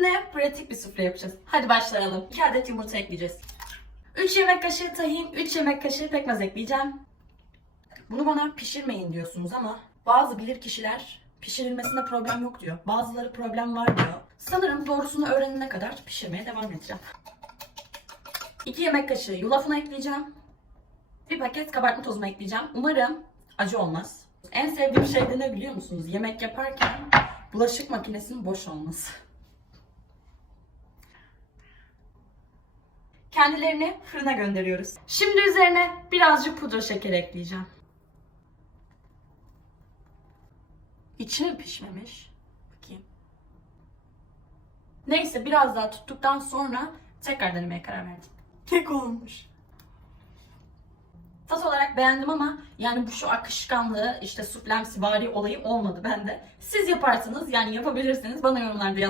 sizinle pratik bir sufle yapacağız. Hadi başlayalım. 2 adet yumurta ekleyeceğiz. 3 yemek kaşığı tahin, 3 yemek kaşığı pekmez ekleyeceğim. Bunu bana pişirmeyin diyorsunuz ama bazı bilir kişiler pişirilmesinde problem yok diyor. Bazıları problem var diyor. Sanırım doğrusunu öğrenene kadar pişirmeye devam edeceğim. 2 yemek kaşığı yulafını ekleyeceğim. Bir paket kabartma tozumu ekleyeceğim. Umarım acı olmaz. En sevdiğim şey de ne biliyor musunuz? Yemek yaparken bulaşık makinesinin boş olması. Kendilerini fırına gönderiyoruz. Şimdi üzerine birazcık pudra şekeri ekleyeceğim. İçine pişmemiş. Bakayım. Neyse biraz daha tuttuktan sonra tekrar denemeye karar verdim. Kek olmuş. Tat olarak beğendim ama yani bu şu akışkanlığı işte suflemsi vari olayı olmadı bende. Siz yaparsanız yani yapabilirsiniz bana yorumlarda yazın.